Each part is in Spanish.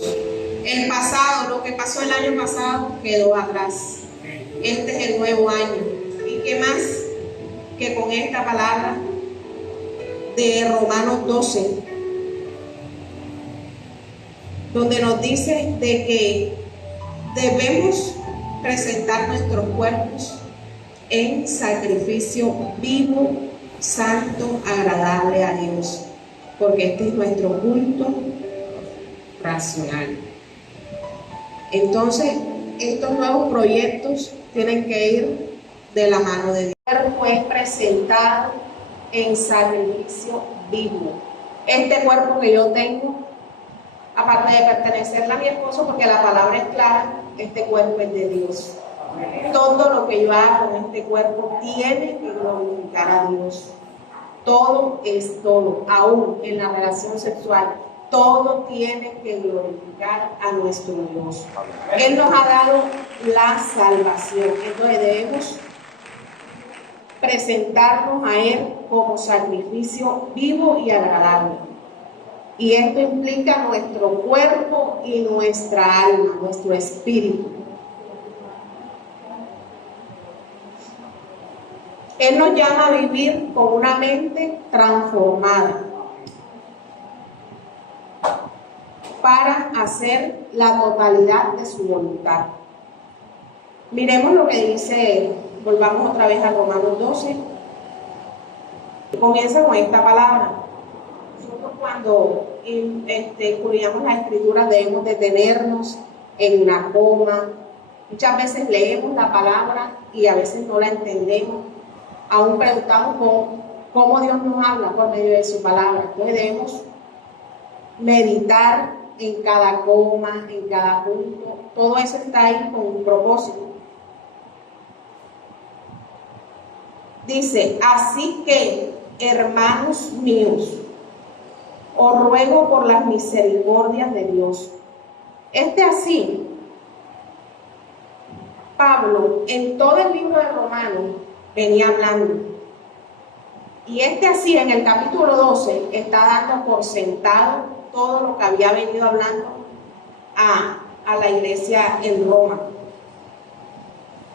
El pasado, lo que pasó el año pasado, quedó atrás. Este es el nuevo año. ¿Y qué más que con esta palabra de Romanos 12, donde nos dice de que debemos presentar nuestros cuerpos en sacrificio vivo, santo, agradable a Dios, porque este es nuestro culto racional. Entonces, estos nuevos proyectos tienen que ir de la mano de Dios. El cuerpo es presentado en sacrificio vivo. Este cuerpo que yo tengo, aparte de pertenecerle a mi esposo, porque la palabra es clara, este cuerpo es de Dios. Todo lo que yo haga con este cuerpo tiene que glorificar a Dios. Todo es todo, aún en la relación sexual. Todo tiene que glorificar a nuestro Dios. Él nos ha dado la salvación. Entonces debemos presentarnos a Él como sacrificio vivo y agradable. Y esto implica nuestro cuerpo y nuestra alma, nuestro espíritu. Él nos llama a vivir con una mente transformada para hacer la totalidad de su voluntad. Miremos lo que dice, volvamos otra vez a Romanos 12. Comienza con esta palabra. Nosotros cuando estudiamos las escrituras debemos detenernos en una coma. Muchas veces leemos la palabra y a veces no la entendemos. Aún preguntamos cómo Dios nos habla por medio de su palabra. Entonces debemos meditar en cada coma, en cada punto. Todo eso está ahí con un propósito. Dice, así que, hermanos míos, os ruego por las misericordias de Dios. Así, Pablo, en todo el libro de Romanos, venía hablando. Y así, en el capítulo 12, está dando por sentado todo lo que había venido hablando a la iglesia en Roma.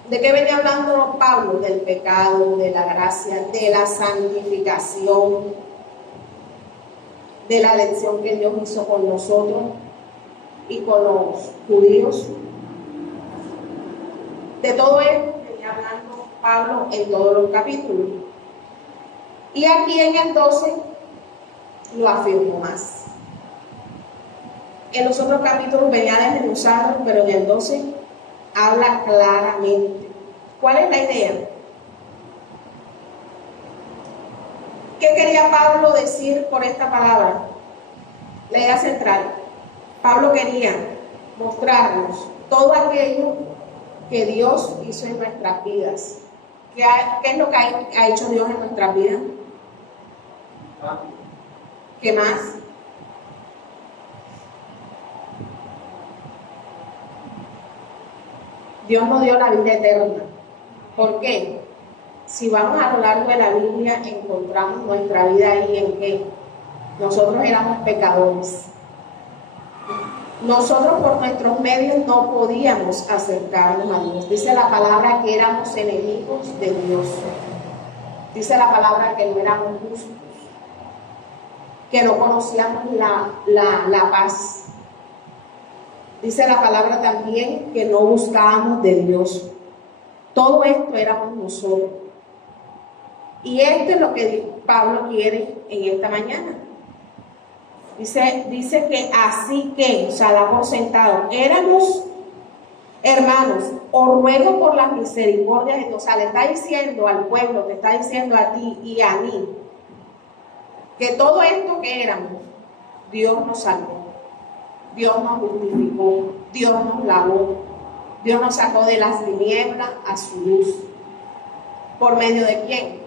¿De qué venía hablando Pablo? Del pecado, de la gracia, de la santificación, de la elección que Dios hizo con nosotros y con los judíos. De todo esto venía hablando Pablo en todos los capítulos. Y aquí en el 12 lo afirmó más. En los otros capítulos venía desmenuzando, pero en el 12 habla claramente. ¿Cuál es la idea? ¿Qué quería Pablo decir por esta palabra? La idea central. Pablo quería mostrarnos todo aquello que Dios hizo en nuestras vidas. ¿Qué es lo que ha hecho Dios en nuestras vidas? ¿Qué más? Dios nos dio la vida eterna. ¿Por qué? Si vamos a lo largo de la Biblia, encontramos nuestra vida ahí en que nosotros éramos pecadores. Nosotros por nuestros medios no podíamos acercarnos a Dios. Dice la palabra que éramos enemigos de Dios. Dice la palabra que no éramos justos, que no conocíamos la paz. Dice la palabra también que no buscábamos de Dios. Todo esto éramos nosotros. Y esto es lo que Pablo quiere en esta mañana. Dice que así que, o sea, da por sentado, éramos hermanos, os ruego por las misericordias de Dios. O sea, le está diciendo al pueblo, te está diciendo a ti y a mí, que todo esto que éramos, Dios nos salvó, Dios nos justificó, Dios nos lavó, Dios nos sacó de las tinieblas a su luz. ¿Por medio de quién?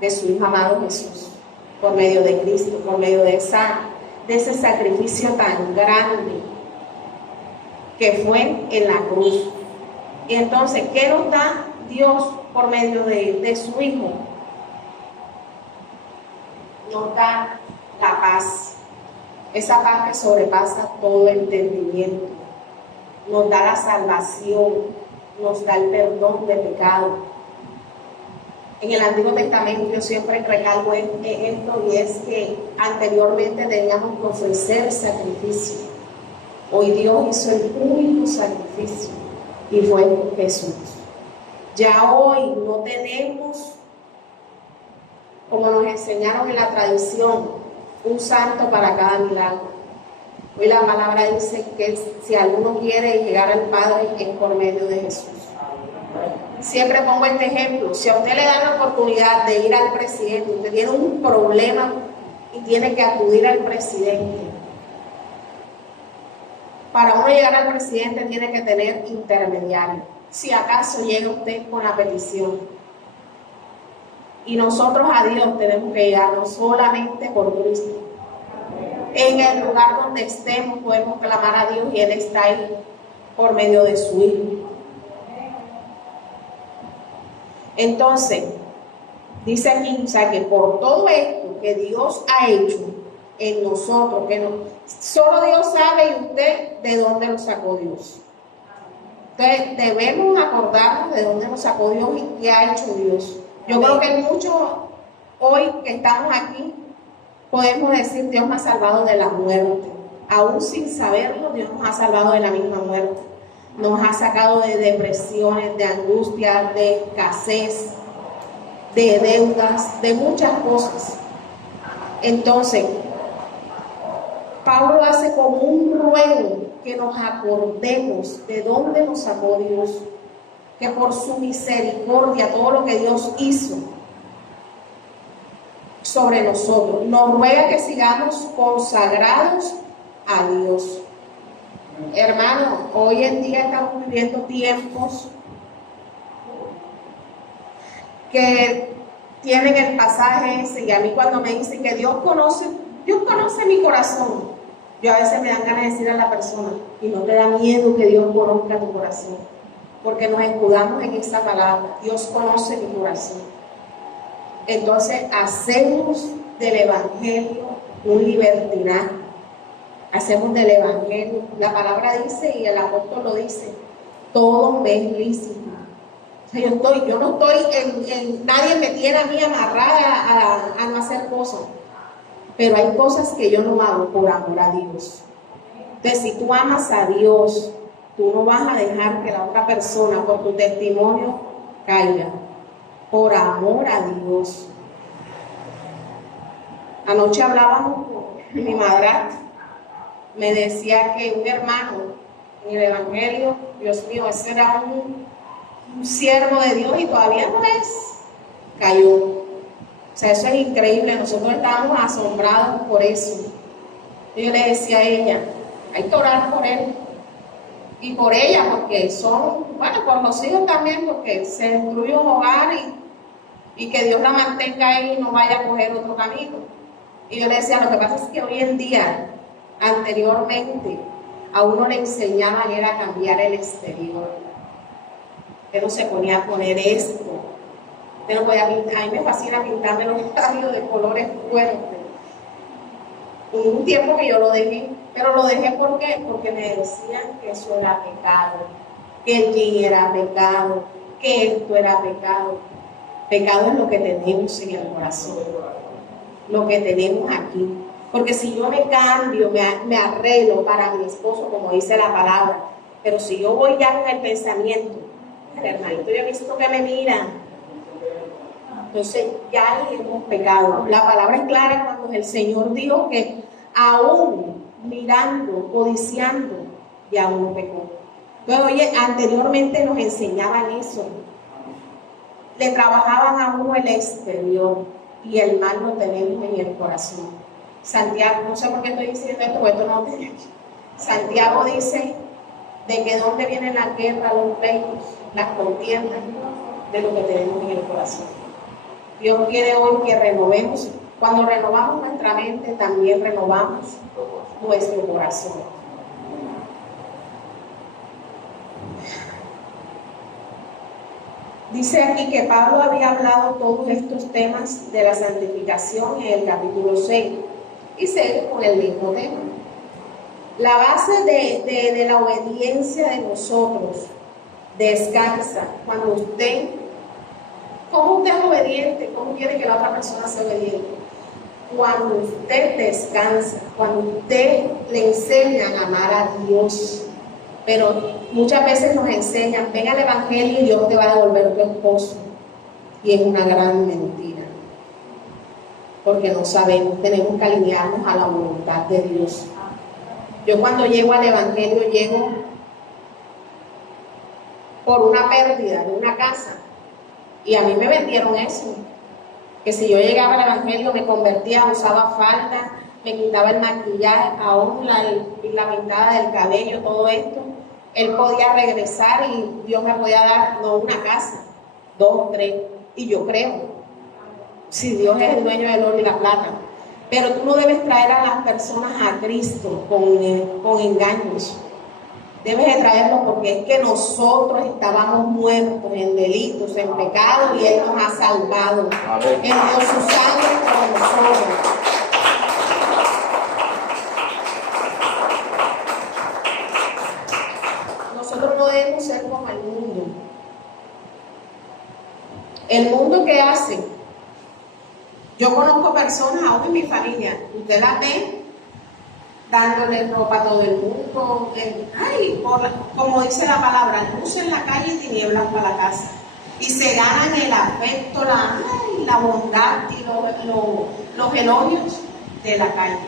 De su Hijo amado Jesús, por medio de Cristo, por medio de ese sacrificio tan grande que fue en la cruz. Y entonces, ¿qué nos da Dios por medio de su Hijo? Nos da la paz, Esa paz que sobrepasa todo entendimiento. Nos da la salvación, nos da el perdón de pecado. En el Antiguo Testamento yo siempre recalco esto, y es que anteriormente teníamos que ofrecer sacrificio. Hoy Dios hizo el único sacrificio y fue Jesús. Ya hoy no tenemos, como nos enseñaron en la tradición, un santo para cada milagro. Hoy la palabra dice que si alguno quiere llegar al Padre es por medio de Jesús. Siempre pongo este ejemplo: si a usted le dan la oportunidad de ir al presidente, usted tiene un problema y tiene que acudir al presidente. Para uno llegar al presidente tiene que tener intermediario. Si acaso llega usted con la petición. Y nosotros a Dios tenemos que llegarnos solamente por Cristo. En el lugar donde estemos podemos clamar a Dios y Él está ahí por medio de su Hijo. Entonces, dice aquí, o sea, que por todo esto que Dios ha hecho en nosotros, que no, solo Dios sabe y usted de dónde lo sacó Dios. Entonces, debemos acordarnos de dónde nos sacó Dios y qué ha hecho Dios. Yo creo que muchos hoy que estamos aquí podemos decir: Dios me ha salvado de la muerte. Aún sin saberlo, Dios nos ha salvado de la misma muerte. Nos ha sacado de depresiones, de angustias, de escasez, de deudas, de muchas cosas. Entonces, Pablo hace como un ruego que nos acordemos de dónde nos sacó Dios, que por su misericordia, todo lo que Dios hizo sobre nosotros, nos ruega que sigamos consagrados a Dios. Hermano, hoy en día estamos viviendo tiempos que tienen el pasaje ese, y a mí cuando me dicen que Dios conoce mi corazón, yo a veces me dan ganas de decir a la persona: y no te da miedo que Dios conozca tu corazón, porque nos escudamos en esa palabra: Dios conoce mi corazón. Entonces hacemos del evangelio un libertinaje. Hacemos del evangelio, la palabra dice y el apóstol lo dice: todo me es lícito. O sea, yo no estoy nadie me tiene a mí amarrada a no hacer cosas, pero hay cosas que yo no hago por amor a Dios. Entonces, si tú amas a Dios, tú no vas a dejar que la otra persona por tu testimonio caiga, por amor a Dios. Anoche hablábamos con mi madrastra. Me decía que un hermano en el evangelio, Dios mío, ese era un siervo de Dios y todavía no es, cayó. O sea, eso es increíble. Nosotros estábamos asombrados por eso. Y yo le decía a ella: hay que orar por él y por ella, porque son, bueno, por los hijos también, porque se destruyó un hogar y que Dios la mantenga ahí y no vaya a coger otro camino. Y yo le decía: lo que pasa es que hoy en día, anteriormente, a uno le enseñaban era cambiar el exterior. Usted no se ponía a poner esto. Usted no podía pintar. A mí me fascina pintarme los labios de colores fuertes. Hubo un tiempo que yo lo dejé, pero lo dejé ¿por qué? Porque me decían que eso era pecado, que el jean era pecado, que esto era pecado. Pecado es lo que tenemos en el corazón, lo que tenemos aquí. Porque si yo me cambio, me arreglo para mi esposo, como dice la palabra, pero si yo voy ya con el pensamiento: el hermanito, yo he visto que me miran, entonces ya hemos pecado. La palabra es clara cuando el Señor dijo que aún mirando, codiciando, ya uno pecó. Entonces, oye, anteriormente nos enseñaban eso. Le trabajaban a uno el exterior y el mal lo tenemos en el corazón. Santiago, no sé por qué estoy diciendo esto, porque esto no tiene aquí. Santiago dice de que dónde viene la guerra, los pleitos, las contiendas, de lo que tenemos en el corazón. Dios quiere hoy que renovemos. Cuando renovamos nuestra mente, también renovamos nuestro corazón. Dice aquí que Pablo había hablado todos estos temas de la santificación en el capítulo 6. y seguir con el mismo tema. La base de la obediencia de nosotros descansa cuando usted, ¿cómo usted es obediente? ¿Cómo quiere que la otra persona sea obediente? Cuando usted descansa, cuando usted le enseña a amar a Dios. Pero muchas veces nos enseñan, ven al Evangelio y Dios te va a devolver tu esposo. Y es una gran mentira. Porque no sabemos, tenemos que alinearnos a la voluntad de Dios. Yo cuando llego al Evangelio, llego por una pérdida de una casa. Y a mí me vendieron eso. Que si yo llegaba al Evangelio me convertía, usaba falda, me quitaba el maquillaje, aún la pintada del cabello, todo esto. Él podía regresar y Dios me podía dar, no una casa, 2, 3. Y yo creo, si Dios es el dueño del oro y la plata. Pero tú no debes traer a las personas a Cristo con engaños. Debes de traerlo porque es que nosotros estábamos muertos en delitos, en pecados, y Él nos ha salvado. Él dio su sangre por nosotros. Nosotros no debemos ser como el mundo. El mundo, ¿qué hace? Yo conozco personas, aún en mi familia, usted las ve dándole ropa a todo el mundo, como dice la palabra, luz en la calle y tinieblas para la casa. Y se ganan el afecto, la bondad y los elogios de la calle.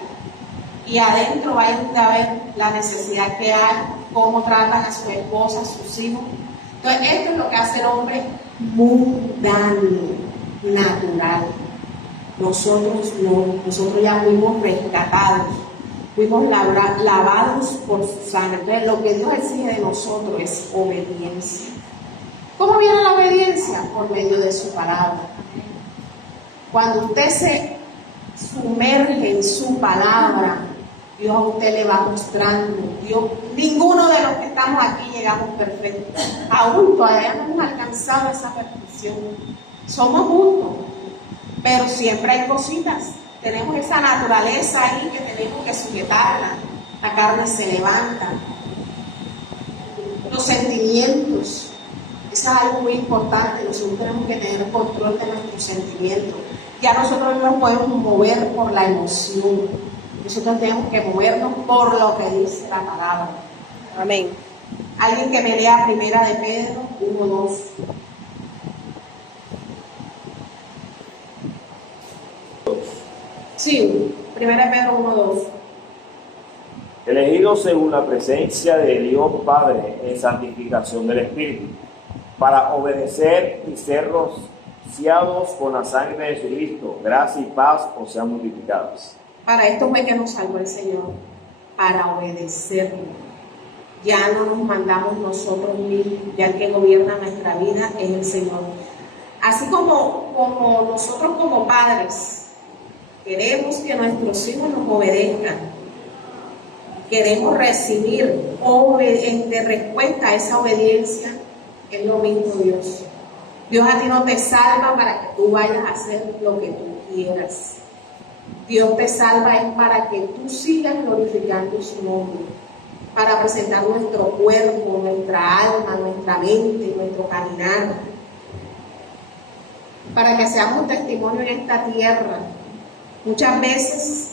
Y adentro va a ver la necesidad que hay, cómo tratan a su esposa, a sus hijos. Entonces, esto es lo que hace el hombre mundano, natural. Nosotros no, nosotros ya fuimos rescatados, fuimos lavados por su sangre. Entonces, lo que Dios exige de nosotros es obediencia. ¿Cómo viene la obediencia? Por medio de su palabra. Cuando usted se sumerge en su palabra, Dios a usted le va mostrando. Dios, ninguno de los que estamos aquí llegamos perfectos. Aún todavía no hemos alcanzado esa perfección. Somos justos, pero siempre hay cositas. Tenemos esa naturaleza ahí que tenemos que sujetarla. La carne se levanta. Los sentimientos. Eso es algo muy importante. Nosotros tenemos que tener control de nuestros sentimientos. Ya nosotros no nos podemos mover por la emoción. Nosotros tenemos que movernos por lo que dice la palabra. Amén. Alguien que me lea Primera de Pedro 1:2. Sí, Primera de Pedro 1:2. Elegidos según la presencia de Dios Padre en santificación del Espíritu, para obedecer y ser rociados con la sangre de Jesucristo, gracia y paz os sean multiplicadas. Para esto fue que nos salvó el Señor, para obedecerlo. Ya no nos mandamos nosotros mismos, ya el que gobierna nuestra vida es el Señor. Así como nosotros como padres queremos que nuestros hijos nos obedezcan, queremos recibir respuesta a esa obediencia, es lo mismo Dios. Dios a ti no te salva para que tú vayas a hacer lo que tú quieras. Dios te salva es para que tú sigas glorificando su nombre, para presentar nuestro cuerpo, nuestra alma, nuestra mente, nuestro caminar, para que seamos un testimonio en esta tierra. Muchas veces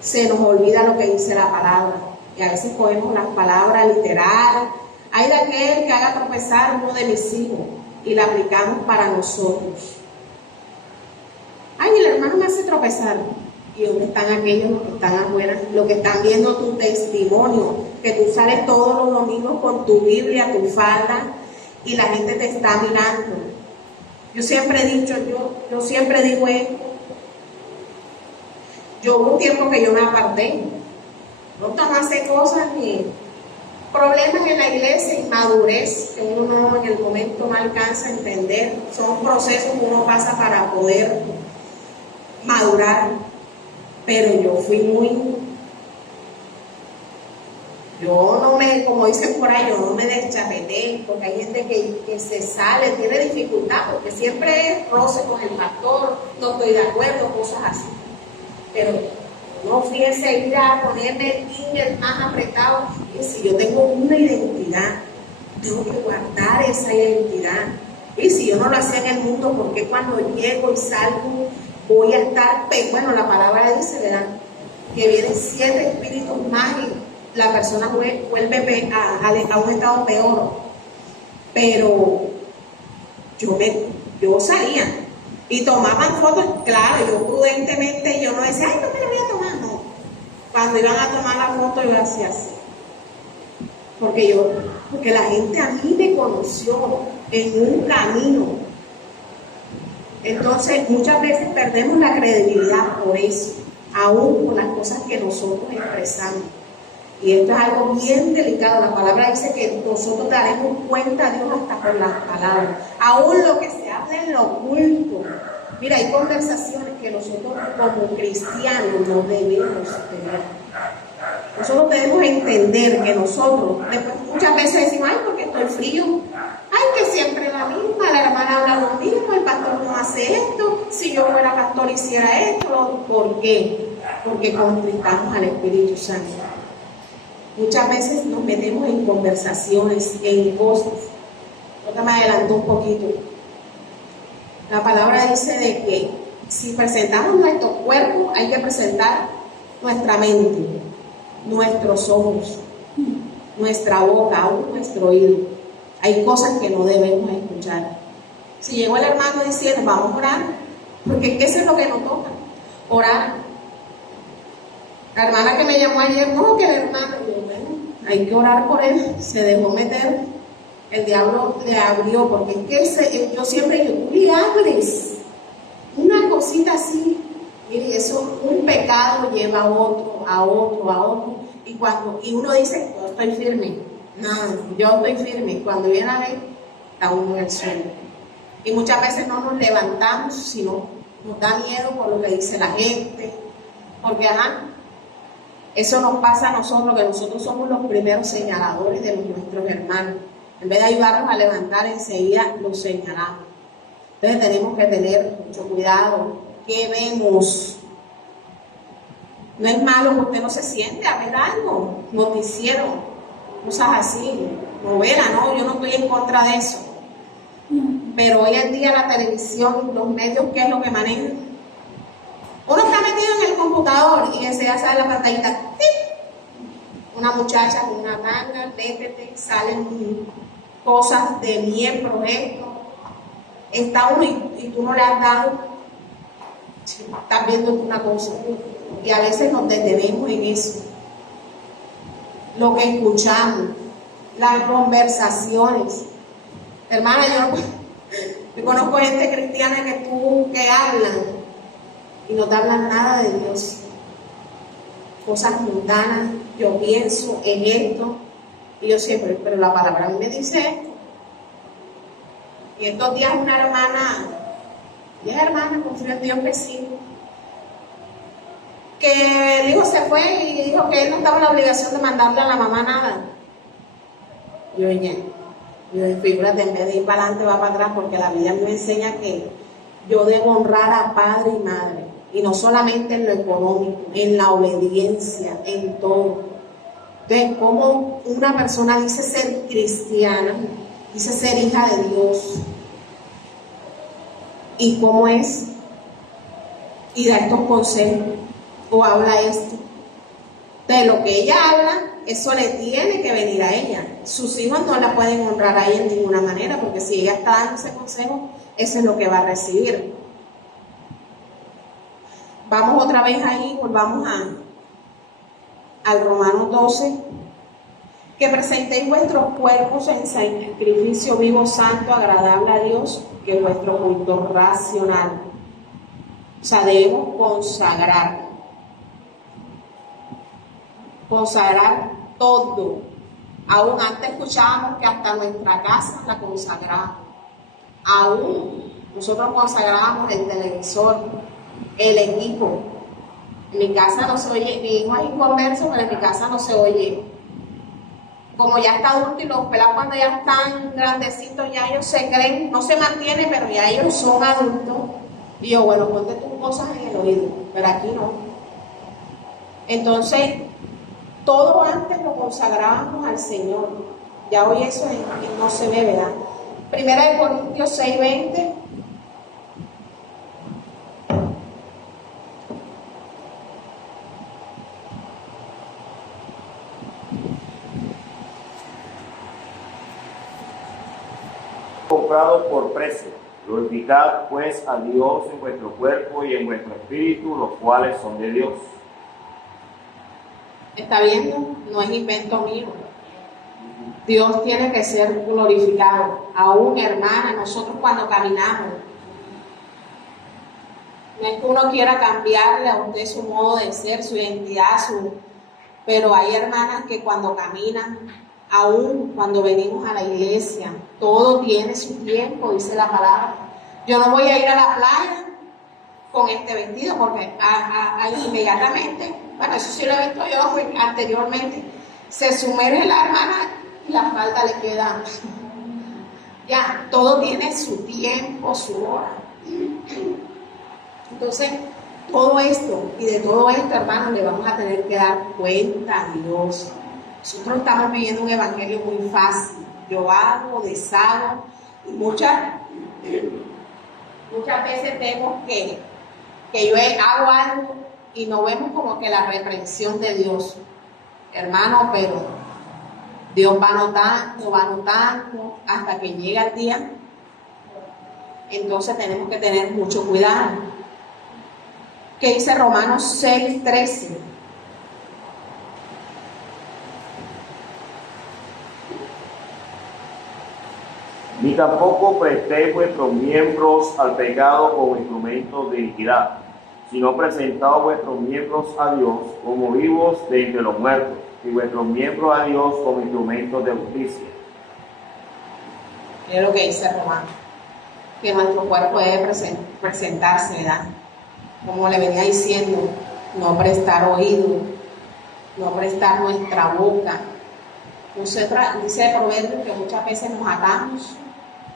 se nos olvida lo que dice la palabra y a veces cogemos las palabras literal. Hay de aquel que haga tropezar uno de mis hijos y la aplicamos para nosotros. Ay, el hermano me hace tropezar. ¿Y dónde están aquellos que están afuera? Los que están viendo tu testimonio, que tú sales todos los domingos con tu Biblia, tu falda, y la gente te está mirando. Yo siempre he dicho, yo siempre digo esto. Yo hubo un tiempo que yo me aparté. No hacer cosas ni problemas en la iglesia, inmadurez, que uno en el momento no alcanza a entender. Son procesos que uno pasa para poder madurar. Pero yo no me, como dicen por ahí, yo no me deschapeté, porque hay gente que se sale, tiene dificultad, porque siempre es roce con el pastor, no estoy de acuerdo, cosas así. pero no fui enseguida a ponerme el finger más apretado. Y si yo tengo una identidad, tengo que guardar esa identidad. Y si yo no lo hacía en el mundo, ¿por qué cuando llego y salgo voy a estar? Bueno, la palabra dice, ¿verdad?, que vienen 7 espíritus más y la persona vuelve a un estado peor. Pero yo salía y tomaban fotos, claro, yo prudentemente, yo no decía, ay, no me lo voy a tomar, no. Cuando iban a tomar la foto, yo hacía así. Porque la gente a mí me conoció en un camino. Entonces, muchas veces perdemos la credibilidad por eso, aún por las cosas que nosotros expresamos. Y esto es algo bien delicado. La palabra dice que nosotros daremos cuenta a Dios hasta por las palabras. Aún lo que se habla en lo oculto. Mira, hay conversaciones que nosotros como cristianos no debemos tener. Nosotros debemos entender que nosotros, después muchas veces decimos, ay, porque estoy frío. Ay, que siempre la misma, la hermana habla lo mismo, el pastor no hace esto, si yo fuera pastor hiciera esto. ¿Por qué? Porque contristamos al Espíritu Santo. Muchas veces nos metemos en conversaciones, en cosas. Otra me adelantó un poquito. La palabra dice de que si presentamos nuestro cuerpo, hay que presentar nuestra mente, nuestros ojos, nuestra boca, aún nuestro oído. Hay cosas que no debemos escuchar. Si llegó el hermano diciendo, vamos a orar, porque eso es lo que nos toca, orar. La hermana que me llamó ayer, no, que el hermano, bueno, hay que orar por él, se dejó meter, el diablo le abrió, porque es que yo siempre digo, tú le abres una cosita así, mire, eso, un pecado lleva a otro, a otro, a otro, y uno dice, yo estoy firme, no, yo estoy firme, cuando viene a ver, está uno en el suelo, y muchas veces no nos levantamos, sino nos da miedo por lo que dice la gente, porque eso nos pasa a nosotros, que nosotros somos los primeros señaladores de nuestros hermanos. En vez de ayudarnos a levantar, enseguida los señalamos. Entonces tenemos que tener mucho cuidado. ¿Qué vemos? No es malo que usted no se siente a ver algo, noticiero, cosas así, novela, no, yo no estoy en contra de eso. Pero hoy en día la televisión, los medios, ¿qué es lo que manejan? Uno está metido en el computador y enseguida sale la pantallita. ¡Tic! Una muchacha con una tanga, métete, salen cosas de miembros, esto. Está uno y tú no le has dado. Estás viendo una cosa. Y a veces nos detenemos en eso. Lo que escuchamos, las conversaciones. Hermana, yo conozco gente cristiana que hablan y no te hablan nada de Dios, cosas mundanas. Yo pienso en esto y yo siempre, pero la palabra a mí me dice esto. Y estos días una hermana, y es hermana, confío en Dios que sí, que el hijo se fue y dijo que él no estaba en la obligación de mandarle a la mamá nada. Yo figúrate, en vez de ir para adelante va para atrás, porque la Biblia me enseña que yo debo honrar a padre y madre. Y no solamente en lo económico, en la obediencia, en todo. Entonces, como una persona dice ser cristiana, dice ser hija de Dios, y cómo es, y da estos consejos, o habla esto. Entonces, lo que ella habla, eso le tiene que venir a ella. Sus hijos no la pueden honrar a ella en ninguna manera, porque si ella está dando ese consejo, eso es lo que va a recibir. Vamos otra vez ahí, volvamos al Romanos 12, que presentéis vuestros cuerpos en sacrificio vivo, santo, agradable a Dios, que es vuestro culto racional. O sea, debemos consagrar todo. Aún antes escuchábamos que hasta nuestra casa la consagramos. Aún nosotros consagrábamos el televisor, el equipo. En mi casa no se oye, mi hijo es inconverso, pero en mi casa no se oye. Como ya está adulto y los pelados cuando ya están grandecitos, ya ellos se creen, no se mantienen, pero ya ellos son adultos. Y yo, bueno, ponte tus cosas en el oído, pero aquí no. Entonces, todo antes lo consagrábamos al Señor. Ya hoy eso no se ve, ¿verdad? Primera de Corintios 6:20. Comprados por precio. Glorificad pues a Dios en vuestro cuerpo y en vuestro espíritu, los cuales son de Dios. ¿Está viendo? No es invento mío. Dios tiene que ser glorificado. Aún, hermana, nosotros cuando caminamos, no es que uno quiera cambiarle a usted su modo de ser, su identidad, pero hay hermanas que cuando caminan, aún cuando venimos a la iglesia, todo tiene su tiempo, dice la palabra. Yo no voy a ir a la playa con este vestido porque inmediatamente, bueno, eso sí lo he visto yo anteriormente, se sumerge la hermana y la falda le queda. Ya, todo tiene su tiempo, su hora. Entonces, todo esto y de todo esto, hermanos, le vamos a tener que dar cuenta a Dios. Nosotros estamos viviendo un evangelio muy fácil. Yo hago, deshago, y muchas veces vemos que yo hago algo y no vemos como que la reprensión de Dios. Hermano, pero Dios va notando hasta que llega el día. Entonces tenemos que tener mucho cuidado. ¿Qué dice Romanos 6:13? Ni tampoco prestéis vuestros miembros al pecado como instrumentos de iniquidad, sino presentaos vuestros miembros a Dios como vivos de entre los muertos, y vuestros miembros a Dios como instrumentos de justicia. Es lo que dice Romano, que nuestro cuerpo debe presentarse, ¿verdad? Como le venía diciendo, no prestar oído, no prestar nuestra boca. Dice el proverbio que muchas veces nos atamos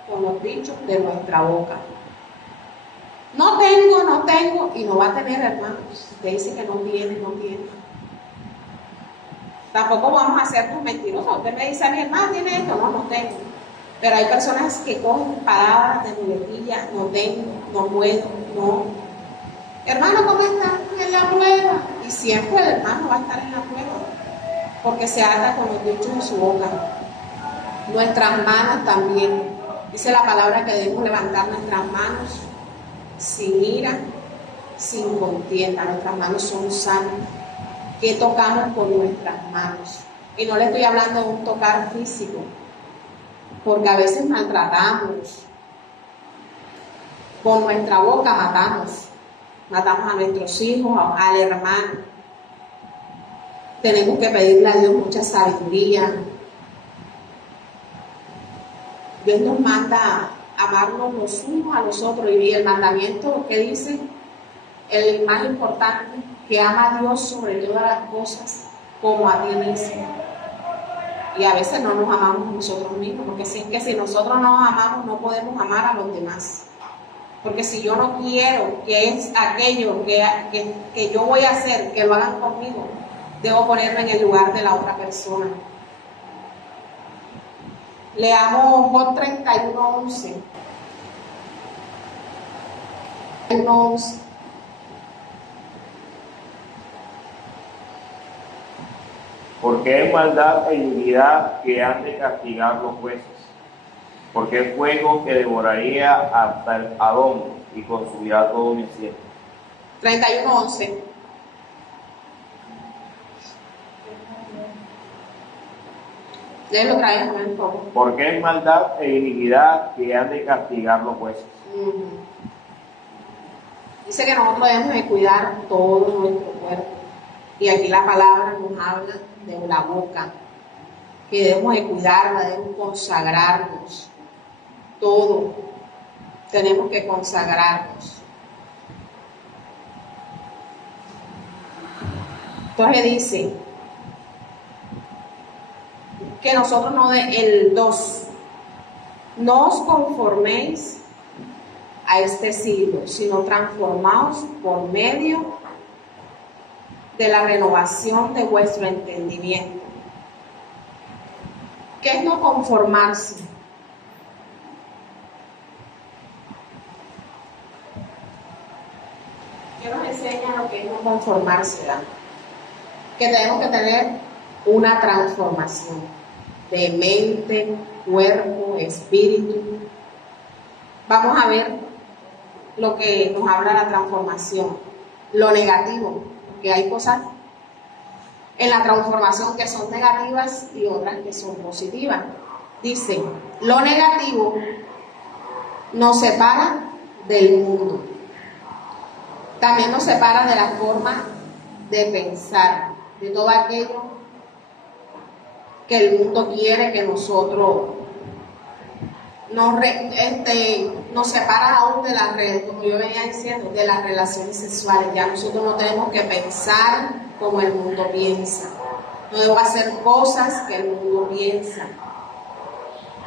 con los dichos de nuestra boca. No tengo, y no va a tener, hermanos. Usted dice que no tiene. Tampoco vamos a ser tus mentirosos. Usted me dice a mi hermano, ¿tiene esto? No tengo. Pero hay personas que cogen palabras de muletilla, no tengo, no puedo, no. Hermano, ¿cómo está? En la prueba. Y siempre el hermano va a estar en la prueba, porque se ata con los dichos de su boca. Nuestras manos también. Dice la palabra que debemos levantar nuestras manos sin ira, sin contienda. Nuestras manos son santas. ¿Qué tocamos con nuestras manos? Y no le estoy hablando de un tocar físico, porque a veces maltratamos. Con nuestra boca matamos a nuestros hijos, al hermano. Tenemos que pedirle a Dios mucha sabiduría. Dios nos manda a amarnos los unos a los otros, y el mandamiento que dice, el más importante, que ama a Dios sobre todas las cosas como a ti mismo. Y a veces no nos amamos nosotros mismos, porque si nosotros no nos amamos, no podemos amar a los demás. Porque si yo no quiero que es aquello que yo voy a hacer, que lo hagan conmigo, debo ponerme en el lugar de la otra persona. Leamos Job 31:11. 31:11. Porque es maldad e iniquidad que han de castigar los jueces, porque es fuego que devoraría hasta el Adón y consumirá todo mi cielo. 31:11. Léelo otra vez, por favor. Porque es maldad e iniquidad que han de castigar los jueces. Dice que nosotros debemos de cuidar todo nuestro cuerpo. Y aquí la palabra nos habla de la boca, que debemos de cuidarla, debemos consagrarnos. Todo tenemos que consagrarnos. Entonces dice que nosotros el 2, no os conforméis a este siglo, sino transformaos por medio de la renovación de vuestro entendimiento. ¿Qué es no conformarse? ¿Qué nos enseña lo que es no conformarse, ¿verdad? Que tenemos que tener una transformación de mente, cuerpo, espíritu. Vamos a ver lo que nos habla la transformación, lo negativo, porque hay cosas en la transformación que son negativas y otras que son positivas. Dice, lo negativo nos separa del mundo, también nos separa de la forma de pensar, de todo aquello que el mundo quiere que nosotros nos separa aún de las redes, como yo venía diciendo, de las relaciones sexuales. Ya nosotros no tenemos que pensar como el mundo piensa, no debo hacer cosas que el mundo piensa,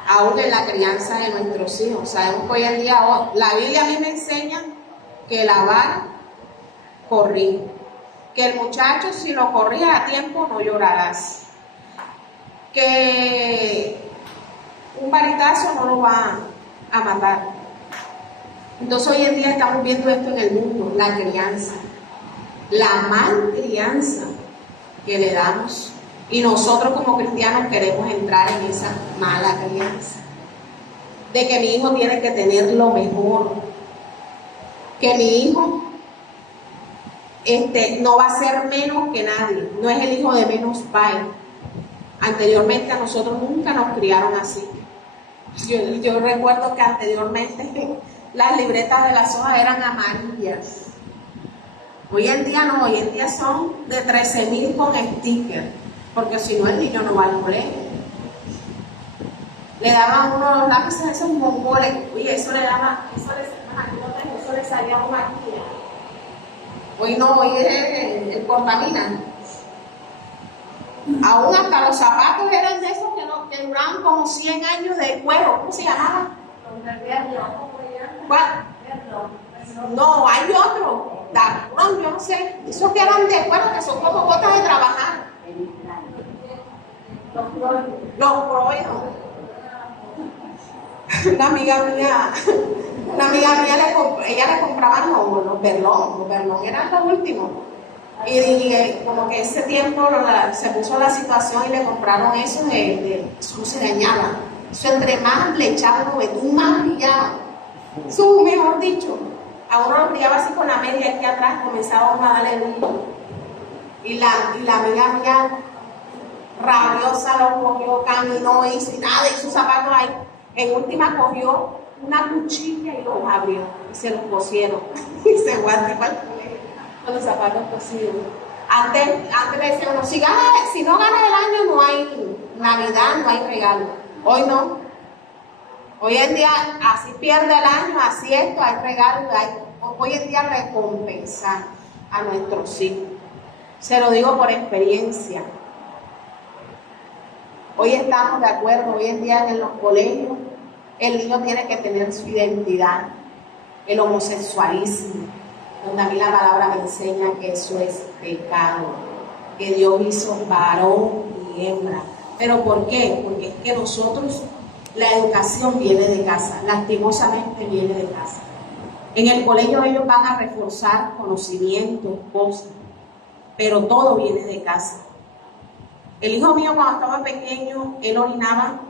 aún en la crianza de nuestros hijos. Sabemos que hoy en día la Biblia a mí me enseña que la vara corrige, que el muchacho si lo corrige a tiempo no llorarás, que un varitazo no lo va a matar. Entonces hoy en día estamos viendo esto en el mundo, la crianza, la mal crianza que le damos, y nosotros como cristianos queremos entrar en esa mala crianza, de que mi hijo tiene que tener lo mejor, que mi hijo no va a ser menos que nadie, no es el hijo de menos padre. Anteriormente a nosotros nunca nos criaron así. Yo recuerdo que anteriormente las libretas de las hojas eran amarillas. Hoy en día no, hoy en día son de 13,000 con sticker, porque si no el niño no va al colegio. Le daban unos lápices esos mongoles, oye, eso le salía una maquilla. Hoy no, hoy es el cortamina. Aún hasta los zapatos eran de esos que duraban como 100 años de cuero. ¿Cómo se llamaba? ¿Cuál? No, hay otro. Yo no sé. Esos que eran de cuero, que son como botas de trabajar. Los Croydon. Una amiga mía ella le compraba los Berlón. Los Berlón eran los últimos. Y como que ese tiempo se puso la situación y le compraron eso, eso no se dañaba. Eso entre más le echaban betún, más brillaba. Eso, mejor dicho, a uno lo brillaba así con la media aquí atrás, comenzaba a darle brillo. Y la amiga mía rabiosa lo cogió, caminó, hizo nada, y sus zapatos ahí. En última cogió una cuchilla y los abrió y se los cosieron. Y se guardó con los zapatos cosidos. Antes le decían, no, si no ganas el año no hay Navidad, no hay regalo. Hoy no. Hoy en día así pierde el año, así esto, hay regalo, hoy en día recompensar a nuestros hijos. Se lo digo por experiencia. Hoy estamos de acuerdo, hoy en día en los colegios el niño tiene que tener su identidad, el homosexualismo, donde a mí la palabra me enseña que eso es pecado, que Dios hizo varón y hembra. ¿Pero por qué? Porque es que nosotros, la educación viene de casa, lastimosamente viene de casa. En el colegio ellos van a reforzar conocimientos, cosas, pero todo viene de casa. El hijo mío cuando estaba pequeño, él orinaba,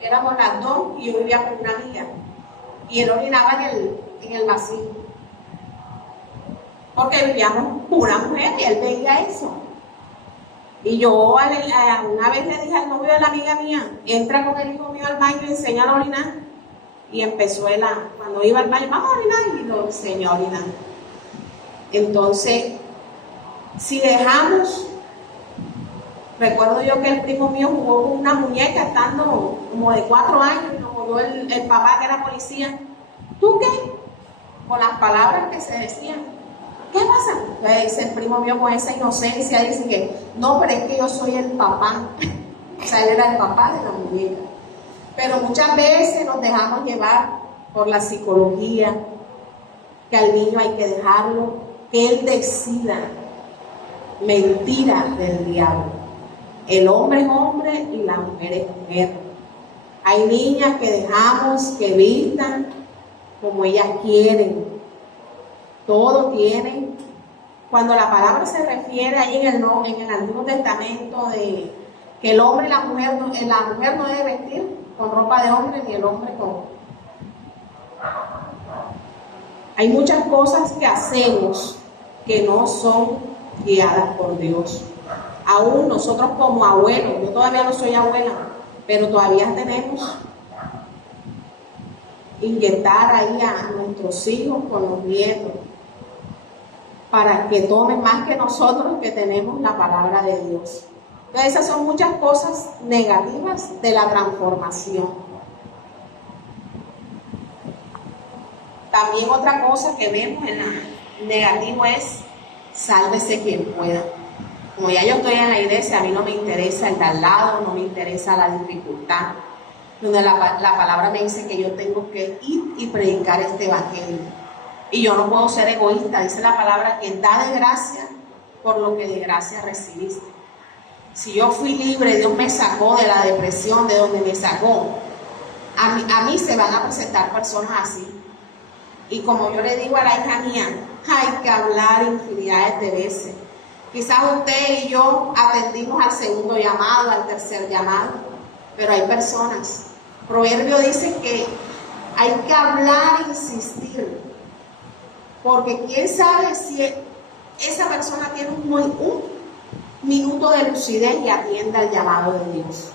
éramos las dos y yo vivía con una amiga, y él orinaba en el vacío, porque vivíamos pura mujer y él veía eso. Y yo una vez le dije al novio de la amiga mía, entra con el hijo mío al baño y enseña a orinar. Y empezó él cuando iba al baño, vamos a orinar, y lo enseñó a orinar. Entonces, si dejamos, recuerdo yo que el primo mío jugó con una muñeca estando como de 4 años, y nos jugó el papá que era policía. ¿Tú qué? Con las palabras que se decían. ¿Qué pasa? Entonces dice el primo mío con esa inocencia, dice que no, pero es que yo soy el papá. O sea, él era el papá de la muñeca. Pero muchas veces nos dejamos llevar por la psicología, que al niño hay que dejarlo, que él decida. Mentira del diablo. El hombre es hombre y la mujer es mujer. Hay niñas que dejamos que vistan como ellas quieren. Todo tiene. Cuando la palabra se refiere ahí en el Antiguo Testamento de que el hombre y la mujer no debe vestir con ropa de hombre ni el hombre con. Hay muchas cosas que hacemos que no son guiadas por Dios. Aún nosotros como abuelos, yo todavía no soy abuela, pero todavía tenemos inyectar ahí a nuestros hijos con los nietos para que tomen más que nosotros que tenemos la palabra de Dios. Entonces esas son muchas cosas negativas de la transformación. También otra cosa que vemos en la negativo es sálvese quien pueda. Como ya yo estoy en la iglesia, a mí no me interesa el de al lado, no me interesa la dificultad, donde la palabra me dice que yo tengo que ir y predicar este evangelio. Y yo no puedo ser egoísta, dice la palabra que da de gracia por lo que de gracia recibiste. Si yo fui libre, Dios me sacó de la depresión, de donde me sacó, a mí se van a presentar personas así. Y como yo le digo a la hija mía, hay que hablar infinidades de veces. Quizás usted y yo atendimos al segundo llamado, al tercer llamado, pero hay personas. Proverbio dice que hay que hablar e insistir, porque quién sabe si esa persona tiene un minuto de lucidez y atiende al llamado de Dios.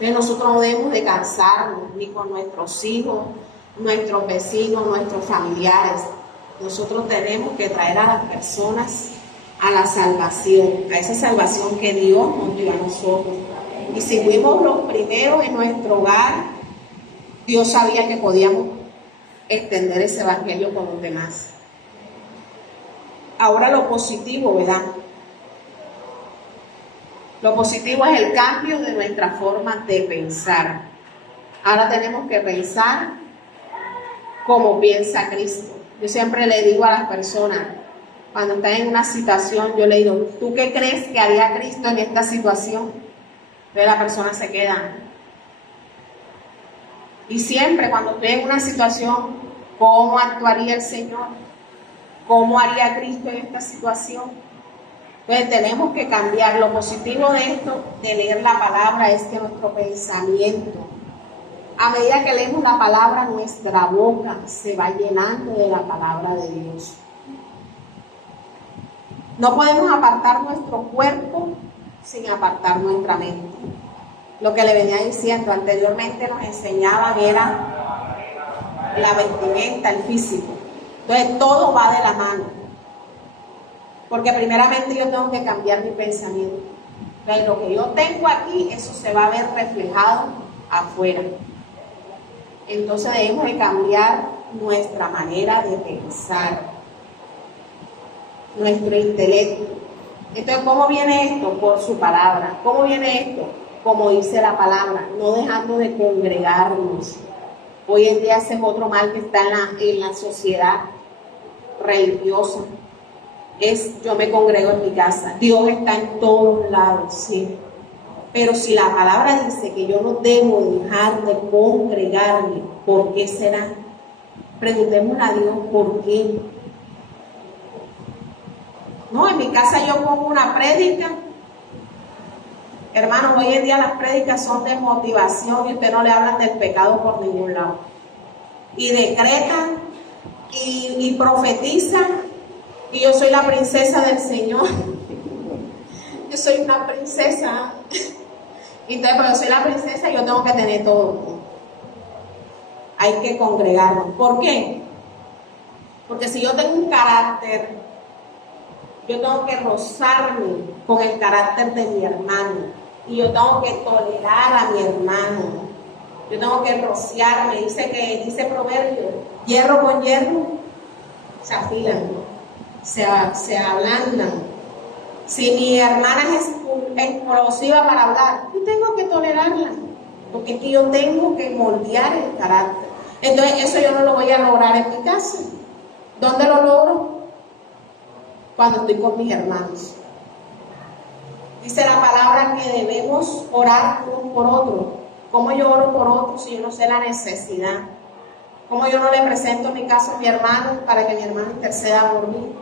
Entonces nosotros no debemos de cansarnos ni con nuestros hijos, nuestros vecinos, nuestros familiares. Nosotros tenemos que traer a las personas a la salvación, a esa salvación que Dios nos dio a nosotros. Y si fuimos los primeros en nuestro hogar, Dios sabía que podíamos extender ese evangelio con los demás. Ahora lo positivo, ¿verdad? Lo positivo es el cambio de nuestra forma de pensar. Ahora tenemos que pensar como piensa Cristo. Yo siempre le digo a las personas, cuando están en una situación, yo le digo, ¿tú qué crees que haría Cristo en esta situación? Entonces la persona se queda. Y siempre cuando estoy en una situación, ¿cómo actuaría el Señor? ¿Cómo haría Cristo en esta situación? Entonces tenemos que cambiar. Lo positivo de esto, de leer la palabra, es que nuestro pensamiento, a medida que leemos la palabra, nuestra boca se va llenando de la palabra de Dios. No podemos apartar nuestro cuerpo sin apartar nuestra mente. Lo que le venía diciendo anteriormente nos enseñaban era la vestimenta, el físico. Entonces todo va de la mano. Porque primeramente yo tengo que cambiar mi pensamiento. Entonces lo que yo tengo aquí, eso se va a ver reflejado afuera. Entonces debemos de cambiar nuestra manera de pensar, nuestro intelecto. Entonces, ¿cómo viene esto? Por su palabra. ¿Cómo viene esto? Como dice la palabra, no dejando de congregarnos. Hoy en día ese es otro mal que está en la sociedad religiosa. Es yo me congrego en mi casa. Dios está en todos lados, sí. Pero si la palabra dice que yo no debo dejar de congregarme, ¿por qué será? Preguntémosle a Dios por qué. No, en mi casa yo pongo una prédica. Hermanos, hoy en día las prédicas son de motivación y usted no le hablan del pecado por ningún lado. Y decretan y profetizan. Y yo soy la princesa del Señor. Yo soy una princesa. Entonces, pero yo soy la princesa y yo tengo que tener todo. Hay que congregarnos. ¿Por qué? Porque si yo tengo un carácter, yo tengo que rozarme con el carácter de mi hermano. Y yo tengo que tolerar a mi hermano. Yo tengo que rociarme. Dice Proverbio, hierro con hierro se afilan, se ablandan. Si mi hermana es explosiva para hablar, yo tengo que tolerarla, porque es que yo tengo que moldear el carácter. Entonces eso yo no lo voy a lograr en mi casa. ¿Dónde lo logro? Cuando estoy con mis hermanos. Dice la palabra que debemos orar unos por otros. ¿Cómo yo oro por otros si yo no sé la necesidad? ¿Cómo yo no le presento mi caso a mi hermano para que mi hermano interceda por mí?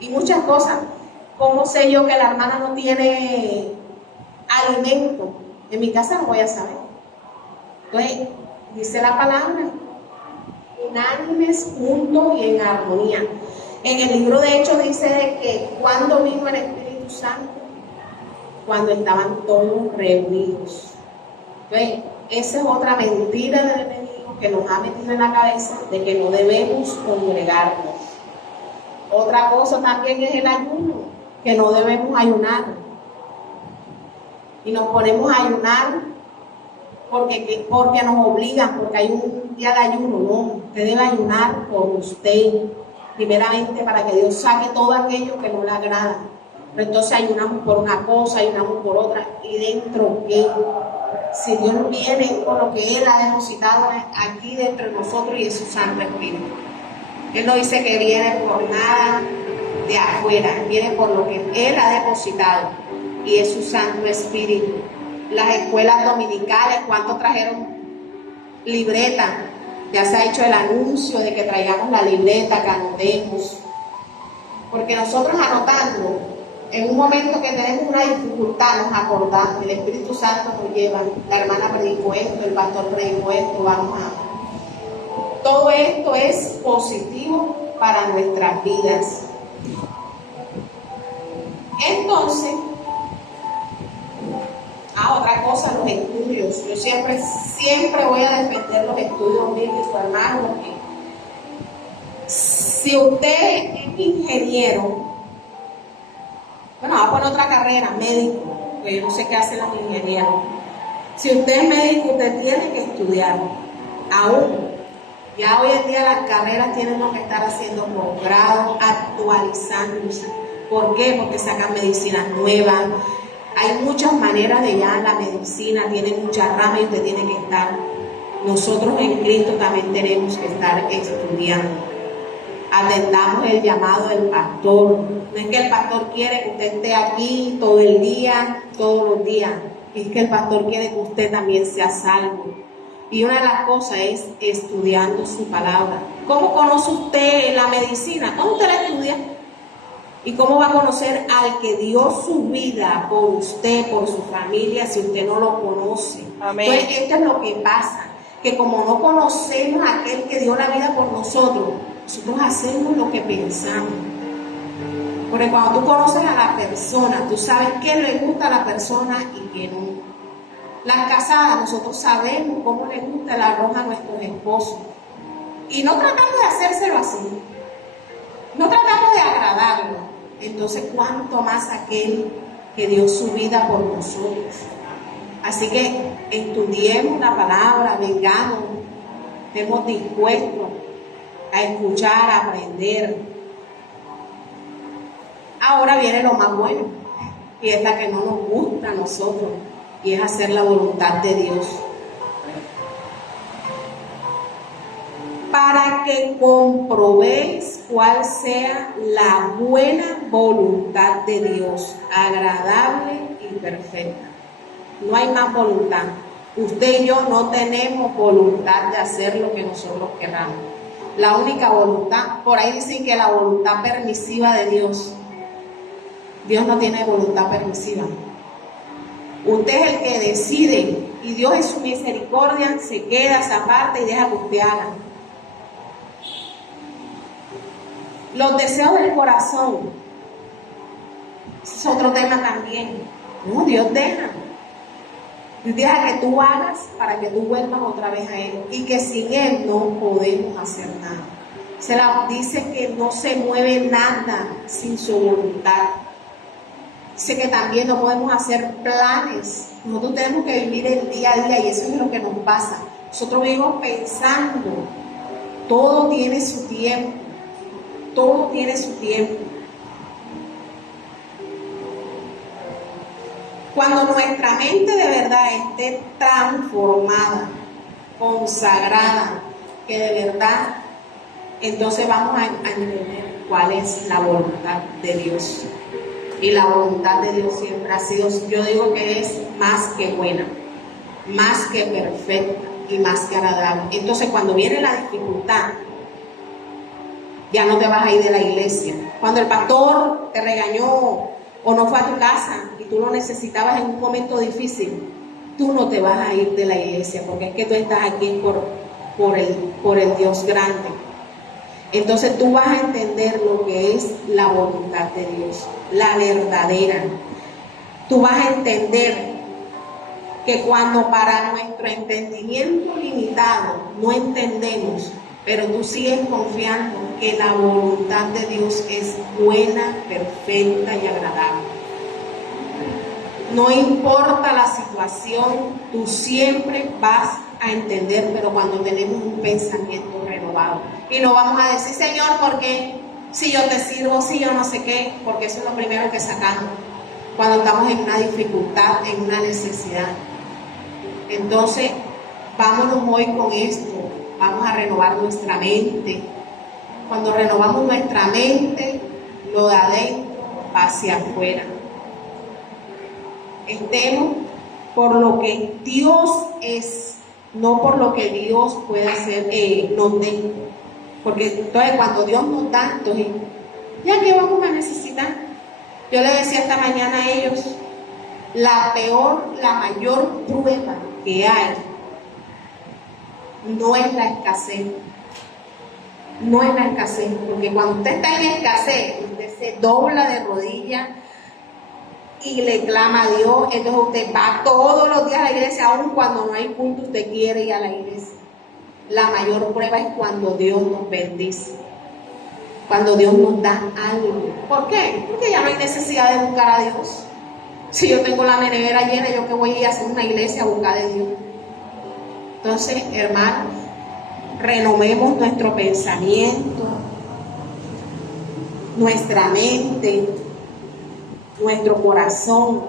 Y muchas cosas. ¿Cómo sé yo que la hermana no tiene alimento? En mi casa no voy a saber. Entonces, dice la palabra, unánimes, juntos y en armonía. En el libro de Hechos dice de que cuando vino el Espíritu Santo, cuando estaban todos reunidos. Entonces, esa es otra mentira del enemigo que nos ha metido en la cabeza de que no debemos congregarnos. Otra cosa también es el ayuno, que no debemos ayunar. Y nos ponemos a ayunar porque nos obligan, porque hay un día de ayuno. No, usted debe ayunar por usted, primeramente para que Dios saque todo aquello que no le agrada. Pero entonces ayunamos por una cosa, ayunamos por otra, y dentro que si Dios viene con lo que Él ha depositado aquí dentro de nosotros y es su Santo Espíritu. Él no dice que viene por nada de afuera, viene por lo que Él ha depositado y es su Santo Espíritu. Las escuelas dominicales, ¿cuántos trajeron libreta? Ya se ha hecho el anuncio de que traigamos la libreta, que anotemos. Porque nosotros anotando, en un momento que tenemos una dificultad, nos acordamos, el Espíritu Santo nos lleva, la hermana predicó esto, el pastor predicó esto, vamos a... Todo esto es positivo para nuestras vidas. Entonces, otra cosa, los estudios. Yo siempre voy a defender los estudios bíblicos, hermanos, porque si usted es ingeniero, bueno, va a poner otra carrera, médico, porque yo no sé qué hacen los ingenieros. Si usted es médico, usted tiene que estudiar. Aún, ya hoy en día las carreras tienen que estar haciendo posgrado, actualizándose. ¿Por qué? Porque sacan medicinas nuevas. Hay muchas maneras de ya la medicina, tiene muchas ramas y usted tiene que estar. Nosotros en Cristo también tenemos que estar estudiando. Atendamos el llamado del pastor. No es que el pastor quiere que usted esté aquí todo el día, todos los días. Es que el pastor quiere que usted también sea salvo. Y una de las cosas es estudiando su palabra. ¿Cómo conoce usted la medicina? ¿Cómo usted la estudia? ¿Y cómo va a conocer al que dio su vida por usted, por su familia, si usted no lo conoce? Amén. Entonces, esto es lo que pasa, que como no conocemos a aquel que dio la vida por nosotros hacemos lo que pensamos. Porque cuando tú conoces a la persona, tú sabes qué le gusta a la persona y qué no. Las casadas, nosotros sabemos cómo les gusta el arroz a nuestros esposos. Y no tratamos de hacérselo así. No tratamos de agradarlo. Entonces, ¿cuánto más aquel que dio su vida por nosotros? Así que estudiemos la palabra, vengamos, estemos dispuestos a escuchar, a aprender. Ahora viene lo más bueno, y es la que no nos gusta a nosotros, y es hacer la voluntad de Dios. Para que comprobéis cuál sea la buena voluntad de Dios, agradable y perfecta. No hay más voluntad. Usted y yo no tenemos voluntad de hacer lo que nosotros queramos. La única voluntad, por ahí dicen que la voluntad permisiva de Dios. Dios no tiene voluntad permisiva. Usted es el que decide y Dios en su misericordia se queda, se aparta y deja que usted haga. Los deseos del corazón es otro tema también. No, Dios deja. Dios deja que tú hagas para que tú vuelvas otra vez a Él. Y que sin Él no podemos hacer nada. Se la dice que no se mueve nada sin su voluntad. Dice que también no podemos hacer planes. Nosotros tenemos que vivir el día a día y eso es lo que nos pasa. Nosotros vivimos pensando. Todo tiene su tiempo. Todo tiene su tiempo. Cuando nuestra mente de verdad esté transformada, consagrada, que de verdad, entonces vamos a entender cuál es la voluntad de Dios. Y la voluntad de Dios siempre ha sido, yo digo que es más que buena, más que perfecta y más que agradable. Entonces cuando viene la dificultad, ya no te vas a ir de la iglesia. Cuando el pastor te regañó o no fue a tu casa y tú lo necesitabas en un momento difícil, tú no te vas a ir de la iglesia, porque es que tú estás aquí por el Dios grande. Entonces tú vas a entender lo que es la voluntad de Dios, la verdadera. Tú vas a entender que cuando para nuestro entendimiento limitado no entendemos, pero tú sigues confiando que la voluntad de Dios es buena, perfecta y agradable. No importa la situación, tú siempre vas a entender, pero cuando tenemos un pensamiento renovado. Y no vamos a decir, Señor, ¿por qué? Si yo te sirvo, si yo no sé qué, porque eso es lo primero que sacamos cuando estamos en una dificultad, en una necesidad. Entonces, vámonos hoy con esto, vamos a renovar nuestra mente. Cuando renovamos nuestra mente, lo de adentro va hacia afuera. Estemos por lo que Dios es, no por lo que Dios puede hacer, nos dé. Porque entonces cuando Dios nos da, entonces, ¿ya qué vamos a necesitar? Yo le decía esta mañana a ellos, la mayor prueba que hay no es la escasez. No es la escasez, porque cuando usted está en escasez, usted se dobla de rodillas y le clama a Dios. Entonces usted va todos los días a la iglesia, aun cuando no hay culto, usted quiere ir a la iglesia. La mayor prueba es cuando Dios nos bendice, cuando Dios nos da algo. ¿Por qué? Porque ya no hay necesidad de buscar a Dios. Si yo tengo la nevera llena, yo que voy a ir a hacer una iglesia a buscar de Dios. Entonces, hermanos, renovemos nuestro pensamiento, nuestra mente, nuestro corazón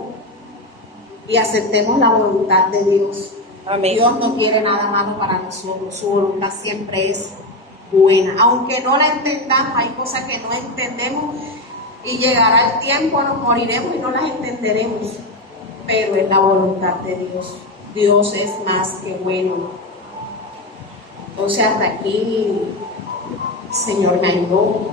y aceptemos la voluntad de Dios. Amén. Dios no quiere nada malo para nosotros, su voluntad siempre es buena. Aunque no la entendamos, hay cosas que no entendemos y llegará el tiempo, nos moriremos y no las entenderemos, pero es la voluntad de Dios. Dios es más que bueno. Entonces hasta aquí, Señor, me ayudó.